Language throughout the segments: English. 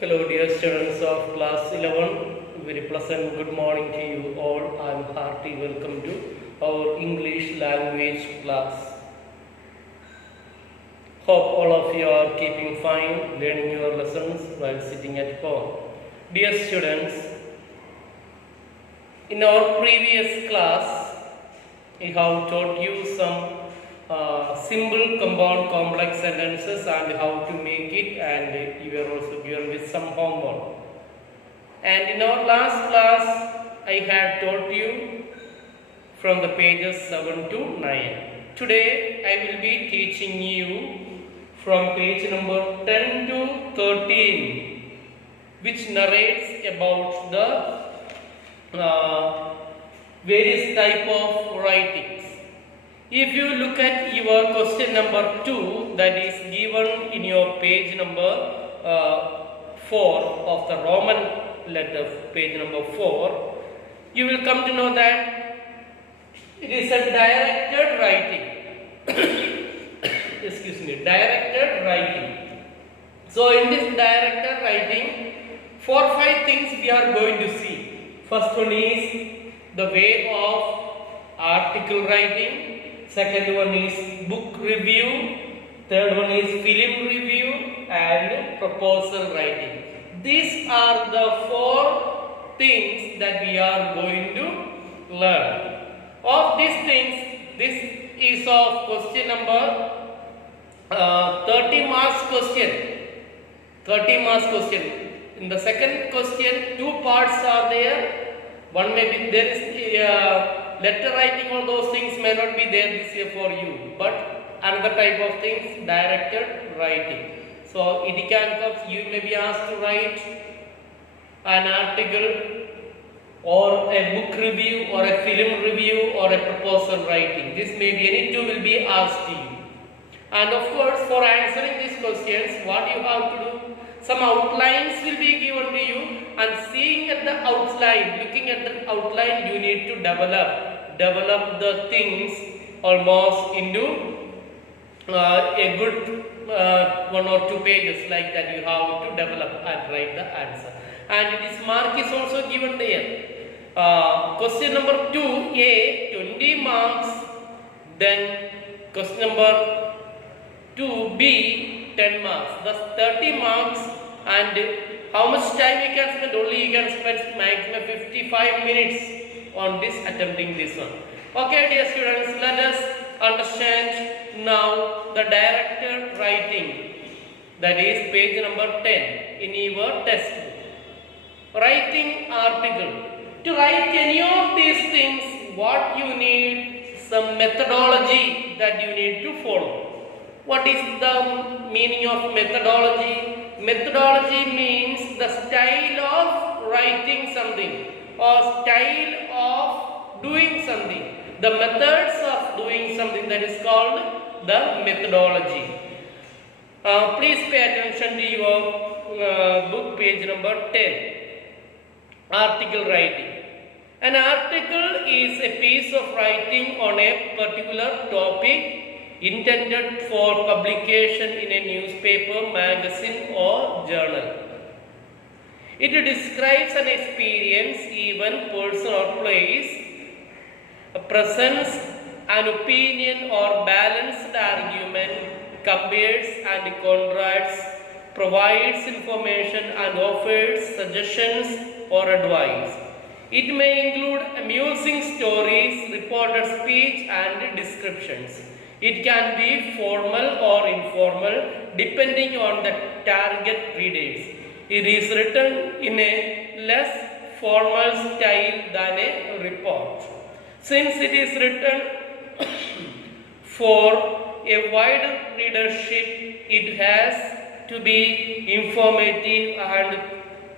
Hello, dear students of class 11. Very pleasant good morning to you all. I am hearty welcome to our English language class. Hope all of you are keeping fine, learning your lessons while sitting at home. Dear students, in our previous class, we have taught you some simple compound complex sentences and how to make it, and you were also given with some homework. And in our last class, I had taught you from the pages 7 to 9. Today, I will be teaching you from page number 10 to 13, which narrates about the various type of writings. If you look at your question number 2, that is given in your page number 4 of the Roman letter, page number 4, you will come to know that it is a directed writing. Excuse me, directed writing. So in this directed writing, 4 or 5 things we are going to see. First one is the way of article writing. Second one is book review. Third one is film review and proposal writing. These are the 4 things that we are going to learn. Of these things, this is of question number 30 marks question. 30 marks question. In the second question, 2 parts are there. One may be there is letter writing, all those things may not be there this year for you, but another type of things, directed writing. So it can come, you may be asked to write an article or a book review or a film review or a proposal writing. This may be any two will be asked to you. And of course, for answering these questions, what you have to do, some outlines will be given to you, and seeing at the outline, looking at the outline, you need to develop the things almost into a good 1 or 2 pages like that. You have to develop and write the answer, and this mark is also given there. Question number 2a, 20 marks. Then question number 2b, 10 marks. Thus 30 marks. And how much time you can spend? Only you can spend maximum 55 minutes on this, attempting this one. Okay, dear students, let us understand now the directed writing. That is page number 10 in your textbook. Writing article. To write any of these things, what you need? Some methodology that you need to follow. What is the meaning of methodology? Methodology means the style of writing something or style of doing something. The methods of doing something, that is called the methodology. Please pay attention to your book, page number 10. Article writing. An article is a piece of writing on a particular topic intended for publication in a newspaper, magazine or journal. It describes an experience, event, person or place, presents an opinion or balanced argument, compares and contrasts, provides information and offers suggestions or advice. It may include amusing stories, reported speech and descriptions. It can be formal or informal depending on the target readers. It is written in a less formal style than a report. Since it is written for a wider readership, it has to be informative and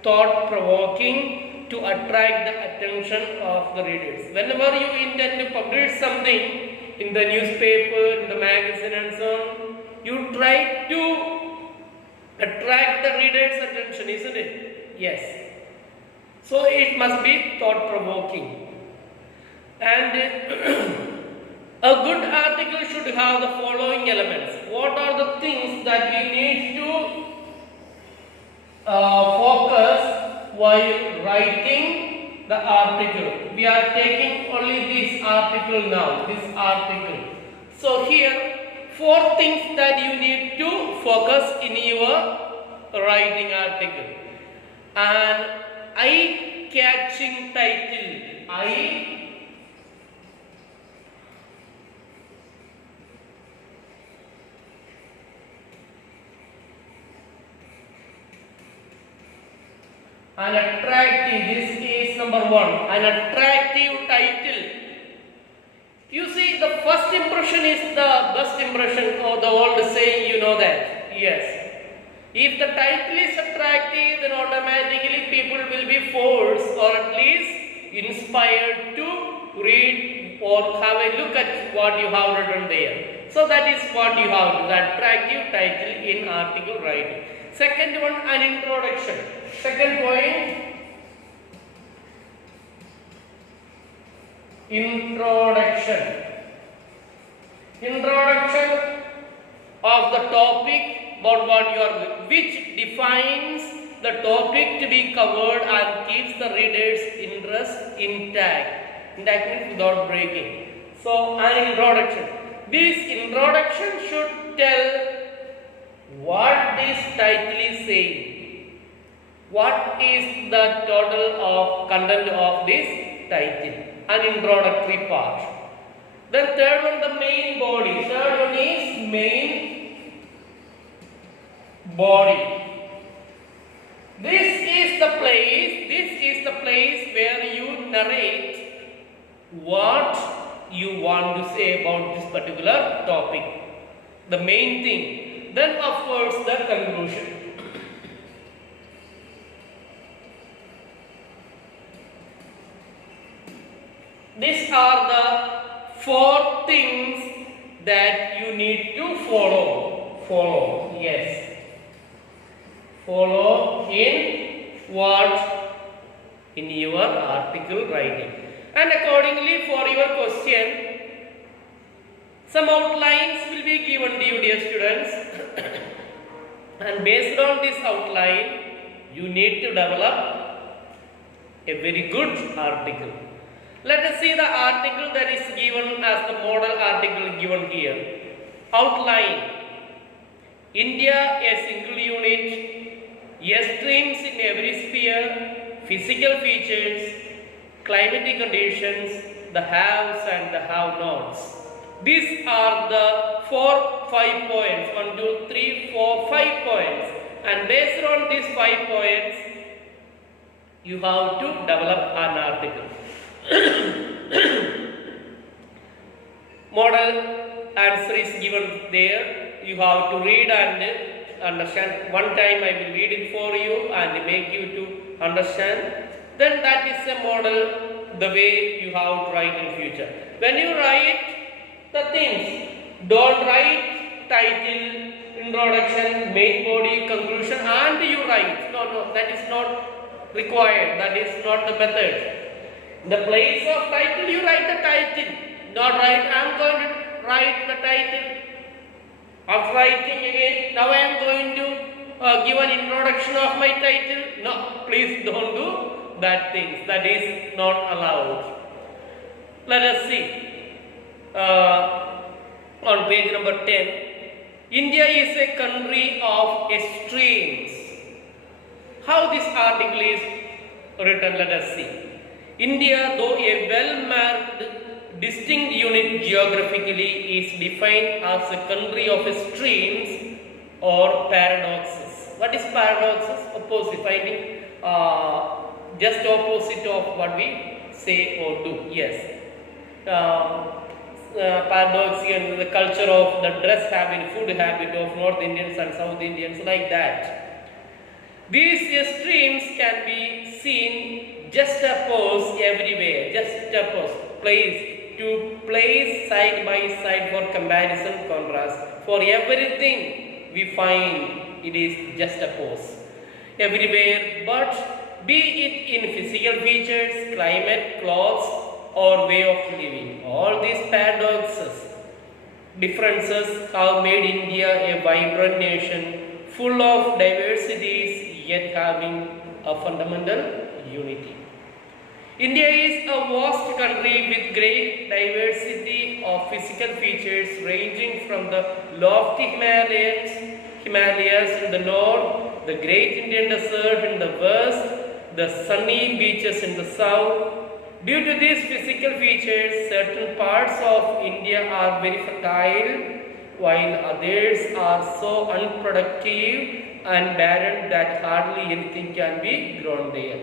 thought-provoking to attract the attention of the readers. Whenever you intend to publish something in the newspaper, in the magazine and so on, you try to attract the reader's attention, isn't it? Yes. So it must be thought-provoking. And a good article should have the following elements. What are the things that we need to focus while writing the article. We are taking only this article now, this article. So here, four things that you need to focus in your writing article. An eye-catching title. An attractive, this is number one, an attractive title. You see, the first impression is the best impression, or the old saying, you know that. Yes. If the title is attractive, then automatically people will be forced or at least inspired to read or have a look at what you have written there. So that is what you have to, the attractive title in article writing. Second one, an introduction. Second point, introduction. Introduction of the topic about what you are, which defines the topic to be covered and keeps the reader's interest intact. Intact means without breaking. So, an introduction. This introduction should tell what this title is saying. What is the total of content of this title? An introductory part. Then third one, the main body. Third one is main body. This is the place where you narrate what you want to say about this particular topic. The main thing. Then of course the conclusion. These are the four things that you need to follow. Yes. Follow in what? In your article writing. And accordingly, for your question, some outlines will be given to you, dear students. And based on this outline, you need to develop a very good article. Let us see the article that is given as the model article given here. Outline. India, a single unit, extremes in every sphere, physical features, climatic conditions, the haves and the have-nots. These are the 5 points. 1, 2, 3, 4, 5 points. And based on these 5 points, you have to develop an article. Model answer is given there. You have to read and understand. One time I will read it for you and make you to understand. Then that is a model, the way you have to write in future. When you write the things, don't write title, introduction, main body, conclusion and you write. No, that is not required. That is not the method. In the place of title, you write the title. Not write, I am going to write the title. After writing again, now I am going to give an introduction of my title. No, please don't do that things. That is not allowed. Let us see. On page number 10, India is a country of extremes. How this article is written, let us see. India, though a well-marked, distinct unit geographically, is defined as a country of extremes or paradoxes. What is paradoxes? Opposite, finding just opposite of what we say or do. Yes. Paradox and the culture of the dress habit, food habit of North Indians and South Indians, like that. These extremes can be seen just opposed everywhere, just opposed, place side by side for comparison, contrast. For everything we find it is just opposed everywhere, but be it in physical features, climate, clothes, or way of living. All these paradoxes, differences have made India a vibrant nation full of diversities yet having a fundamental unity. India is a vast country with great diversity of physical features ranging from the lofty Himalayas in the north, the great Indian desert in the west, the sunny beaches in the south. Due to these physical features, certain parts of India are very fertile, while others are so unproductive and barren that hardly anything can be grown there.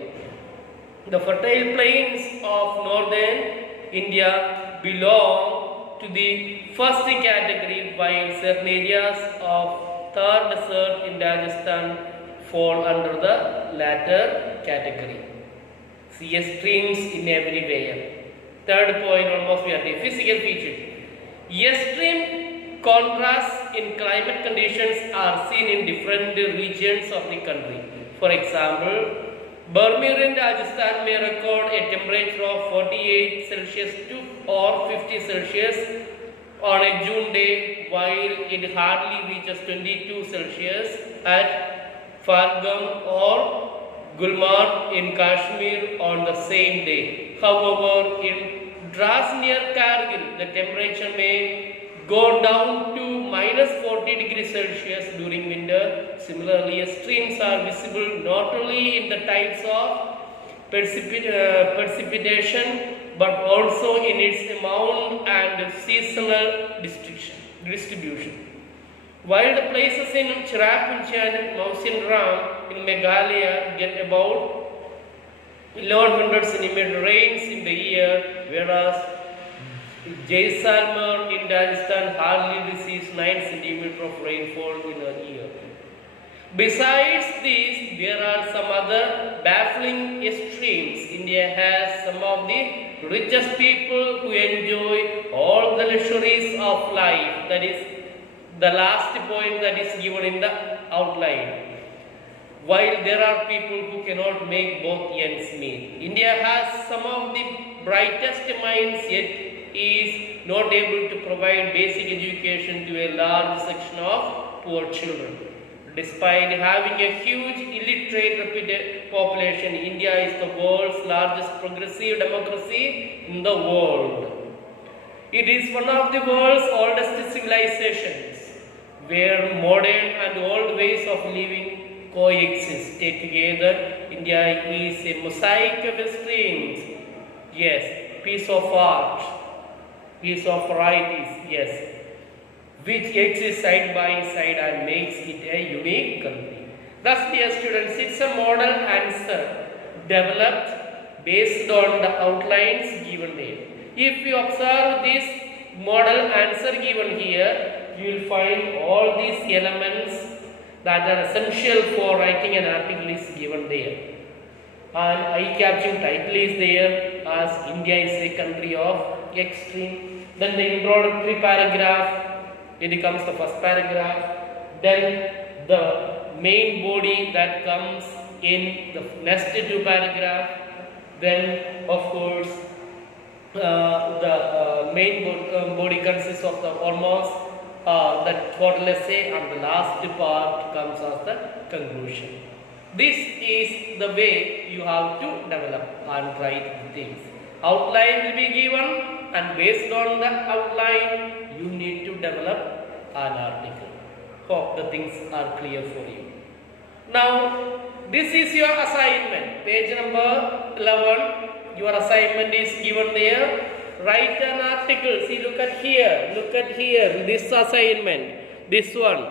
The fertile plains of northern India belong to the first category, while certain areas of Thar desert in Rajasthan fall under the latter category. See extremes in everywhere. Third point, almost we are the physical features. Extreme contrasts in climate conditions are seen in different regions of the country. For example, Bermudian Rajasthan may record a temperature of 48 Celsius to or 50 Celsius on a June day, while it hardly reaches 22 Celsius at Fargam or Gulmarg in Kashmir on the same day. However, in Dras near Kargil, the temperature may go down to minus 40 degrees Celsius during winter. Similarly, extremes are visible not only in the types of precipitation but also in its amount and seasonal distribution. While the places in Cherrapunchi and Mawsynram in Meghalaya get about 1100 centimeter rains in the year, whereas Jaisalmer in Rajasthan hardly receives 9 centimeter of rainfall in a year. Besides these, there are some other baffling extremes. India has some of the richest people who enjoy all the luxuries of life. That is the last point that is given in the outline. While there are people who cannot make both ends meet. India has some of the brightest minds, yet is not able to provide basic education to a large section of poor children. Despite having a huge illiterate population, India is the world's largest progressive democracy in the world. It is one of the world's oldest civilizations, where modern and old ways of living coexist. Take together, India is a mosaic of streams. Yes, piece of art, piece of varieties, yes, which exists side by side and makes it a unique country. Thus, dear students, it's a model answer developed based on the outlines given there. If you observe this model answer given here, you will find all these elements that are essential for writing an article is given there. And eye-catching title is there as India is a country of extreme. Then the introductory paragraph, it becomes the first paragraph. Then the main body that comes in the next two paragraph. Then of course the main body consists of the almost the total essay, and the last part comes as the conclusion. This is the way you have to develop and write the things. Outline will be given, and based on the outline you need to develop an article. Hope the things are clear for you. Now this is your assignment, page number 11. Your assignment is given there. Write an article. See, look at here, this assignment, this one.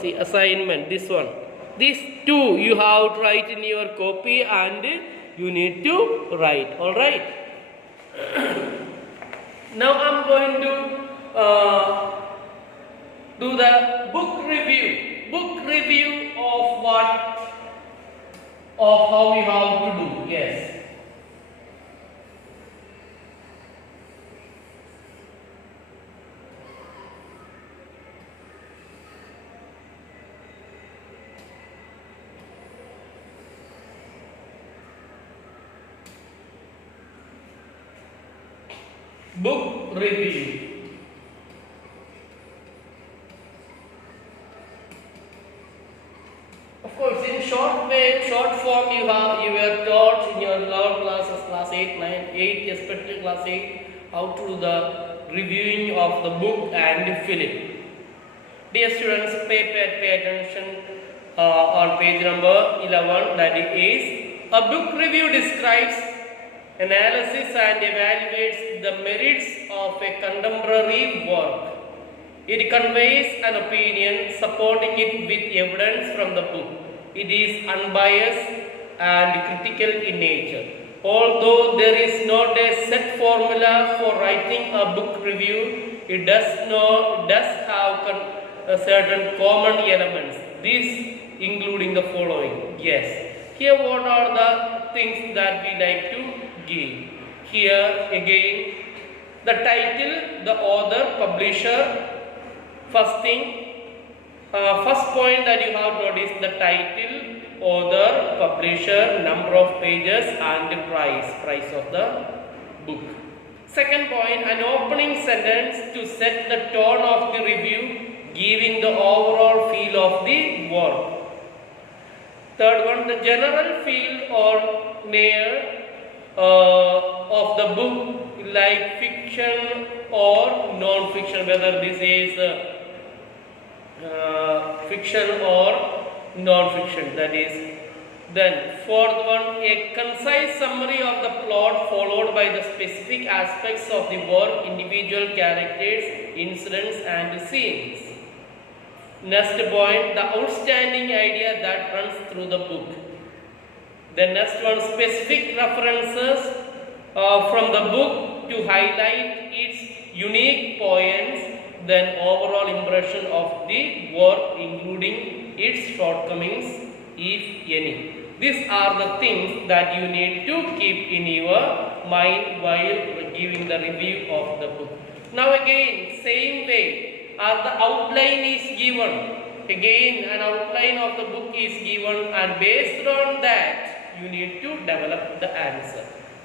See, assignment, this one. These two you have to write in your copy and you need to write. Alright. Now I am going to do the book review. Book review of what? Of how we have to do. Yes. Book review. Of course, in short way, short form, you were taught in your lower classes, class 8, 9, 8, especially class 8, how to do the reviewing of the book and film. Dear students, pay attention on page number 11, that is, a book review describes, analysis and evaluates the merits of a contemporary work. It conveys an opinion, supporting it with evidence from the book. It is unbiased and critical in nature. Although there is not a set formula for writing a book review, it does have certain common elements. These including the following. Yes. Here what are the things that we like to give? Here again, the title, the author, publisher. First thing, first point that you have noticed, the title, author, publisher, number of pages and the price of the book. Second point, an opening sentence to set the tone of the review, giving the overall feel of the work. Third one, the general feel or near of the book, like fiction or non-fiction, whether this is fiction or non-fiction, that is. Then fourth one, a concise summary of the plot followed by the specific aspects of the work, individual characters, incidents and scenes. Next point, the outstanding idea that runs through the book. The next one, specific references from the book to highlight its unique points. Then overall impression of the work, including its shortcomings, if any. These are the things that you need to keep in your mind while giving the review of the book. Now again, same way, as the outline is given, again an outline of the book is given, and based on that you need to develop the answer.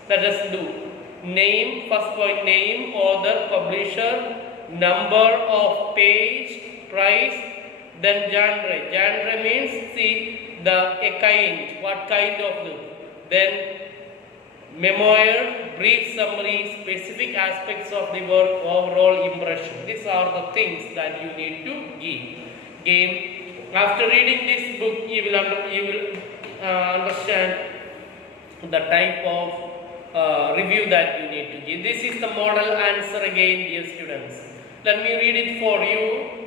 Let us do. Name, first point, name, author, publisher, number of page, price, then genre. Genre means, see, a kind, what kind of book. Then memoir, brief summary, specific aspects of the work, overall impression. These are the things that you need to give. After reading this book, you will understand the type of review that you need to give. This is the model answer again, dear students. Let me read it for you.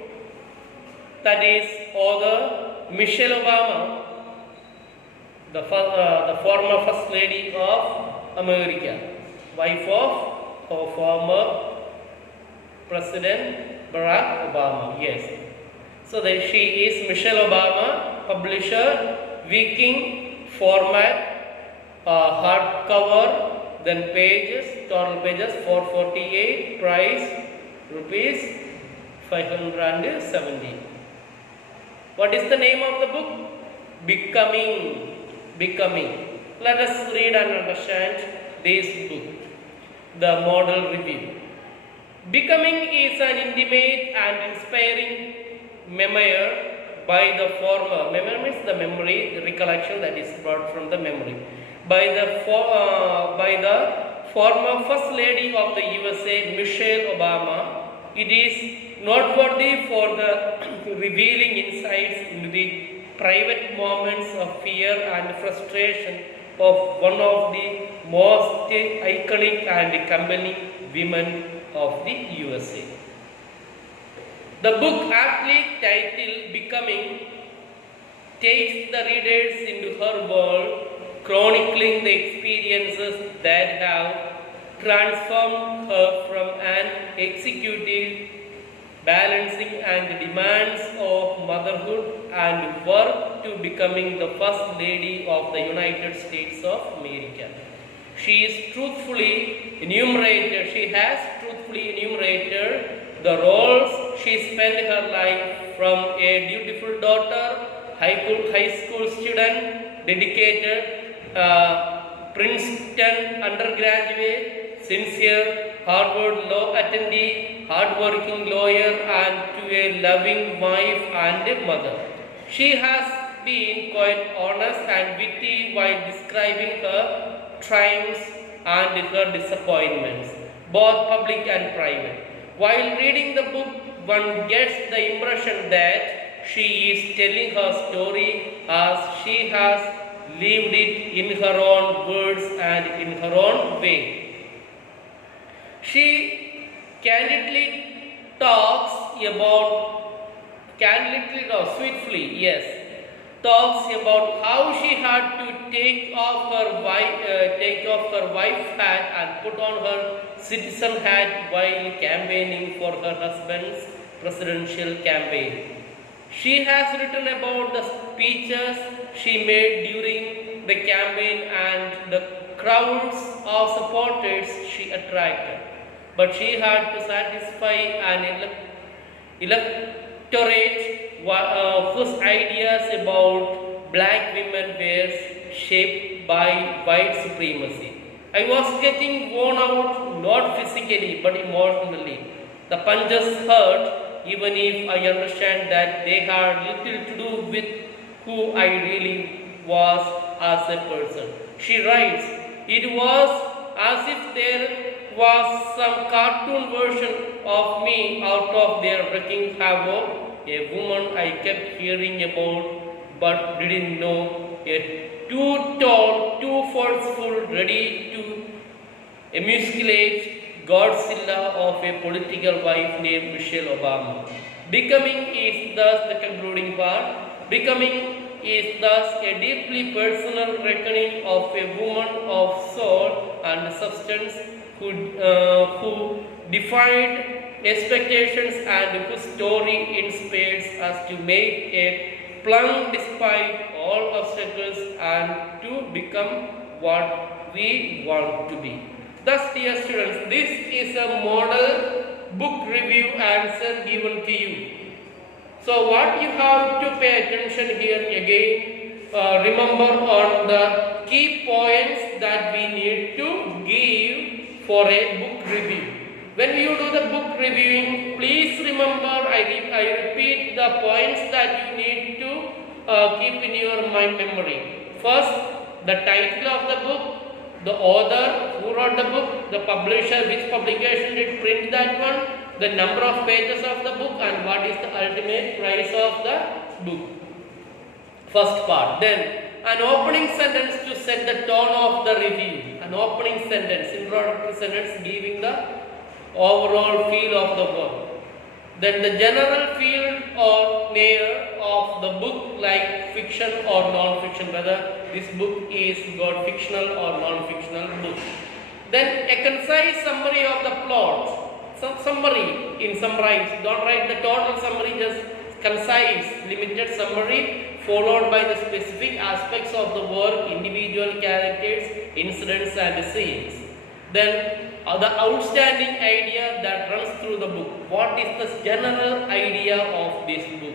That is author Michelle Obama, the former First Lady of America, wife of former President Barack Obama. Yes. So that she is Michelle Obama, publisher, Viking format, hardcover, then pages, total pages 448, price rupees 570. What is the name of the book? Becoming. Let us read and understand this book. The model review. Becoming is an intimate and inspiring memoir by the former. Memoir means the memory, the recollection that is brought from the memory. By the former First Lady of the USA, Michelle Obama. It is noteworthy for the revealing insights into the private moments of fear and frustration of one of the most iconic and compelling women of the USA. The book, aptly titled Becoming, takes the readers into her world, chronicling the experiences that have transformed her from an executive balancing and the demands of motherhood and work to becoming the First Lady of the United States of America. She has truthfully enumerated the roles she spent her life, from a dutiful daughter, high school student, dedicated Princeton undergraduate, sincere Harvard law attendee, hardworking lawyer, and to a loving wife and mother. She has been quite honest and witty while describing her triumphs and her disappointments, both public and private. While reading the book, one gets the impression that she is telling her story as she has lived it in her own words and in her own way. She candidly talks about sweetly, yes, talks about how she had to take off her wife hat and put on her citizen hat while campaigning for her husband's presidential campaign. She has written about the speeches she made during the campaign and the crowds of supporters she attracted. But she had to satisfy an electorate whose ideas about black women were shaped by white supremacy. I was getting worn out not physically but emotionally. The punches hurt even if I understand that they had little to do with who I really was as a person. She writes, it was as if there was some cartoon version of me out of their wrecking havoc, a woman I kept hearing about but didn't know, a too tall, too forceful, ready to emasculate Godzilla of a political wife named Michelle Obama. Becoming is thus the concluding part. Becoming is thus a deeply personal reckoning of a woman of soul and substance who defied expectations and whose story inspires us to make a plunge despite all obstacles and to become what we want to be. Thus, dear students, this is a model book review answer given to you. So, what you have to pay attention here again, remember on the key points that we need to give for a book review. When you do the book reviewing, please remember, I repeat the points that you need to keep in your mind memory. First, the title of the book, the author who wrote the book, the publisher, which publication did print that one, the number of pages of the book, and what is the ultimate price of the book. First part. Then, an opening sentence to set the tone of the review. An opening sentence, introductory sentence giving the overall feel of the work. Then the general feel or nature of the book, like fiction or non-fiction, whether this book is got fictional or non-fictional book. Then a concise summary of the plot. Some summary in summarize. Don't write the total summary, just concise, limited summary followed by the specific aspects of the work, individual characters, incidents and scenes. Then the outstanding idea that runs through the book. What is the general idea of this book?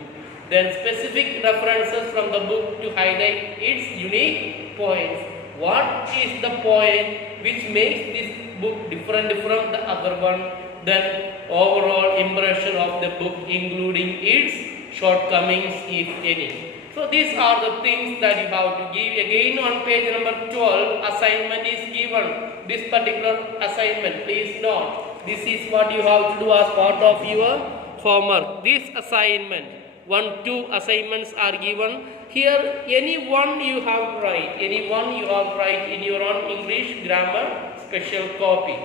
Then specific references from the book to highlight its unique points. What is the point which makes this book different from the other one? Then overall impression of the book, including its shortcomings if any. So these are the things that you have to give. Again on page number 12, assignment is given. This particular assignment, please note, this is what you have to do as part of your homework. This assignment, 1, 2 assignments are given. Here, any one you have to write. Any one you have to write in your own English grammar special copy.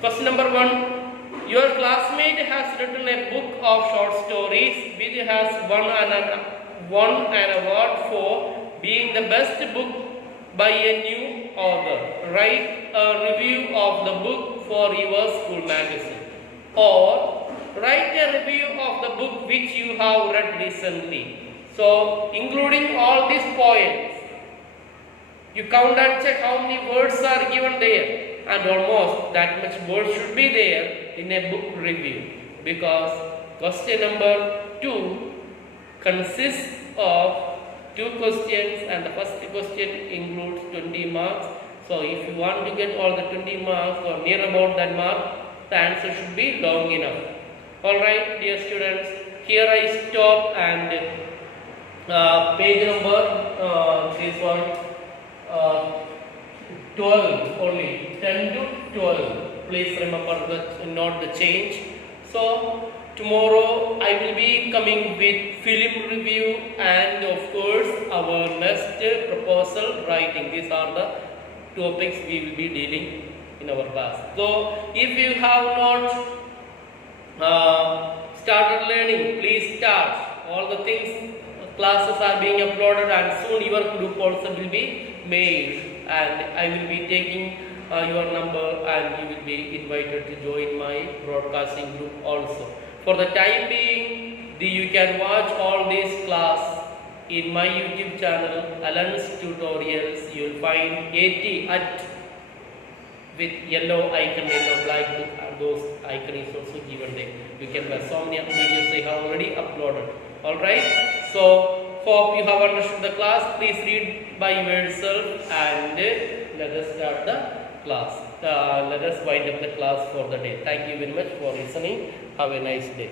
Question number 1. Your classmate has written a book of short stories which has won an award for being the best book by a new author. Write a review of the book for your school magazine. Or write a review of the book which you have read recently. So, including all these points, you count and check how many words are given there. And almost that much words should be there in a book review, because question number 2 consists of 2 questions and the first question includes 20 marks. So if you want to get all the 20 marks or near about that mark, the answer should be long enough. Alright, dear students, here I stop and Page number this one, uh, 12 only, 10 to 12. Please remember the note the change. So tomorrow I will be coming with film review and of course our next proposal writing. These are the topics we will be dealing in our class. So if you have not started learning, please start. All the things, classes are being uploaded and soon your group also will be made, and I will be taking your number and you will be invited to join my broadcasting group also. For the time being, you can watch all these class in my YouTube channel, Alan's Tutorials. You will find 80 at with yellow icon and a black book, and those icon is also given there. You can watch so many videos I have already uploaded. Alright, so hope you have understood the class. Please read by yourself and let us start the class. Let us wind up the class for the day. Thank you very much for listening. Have a nice day.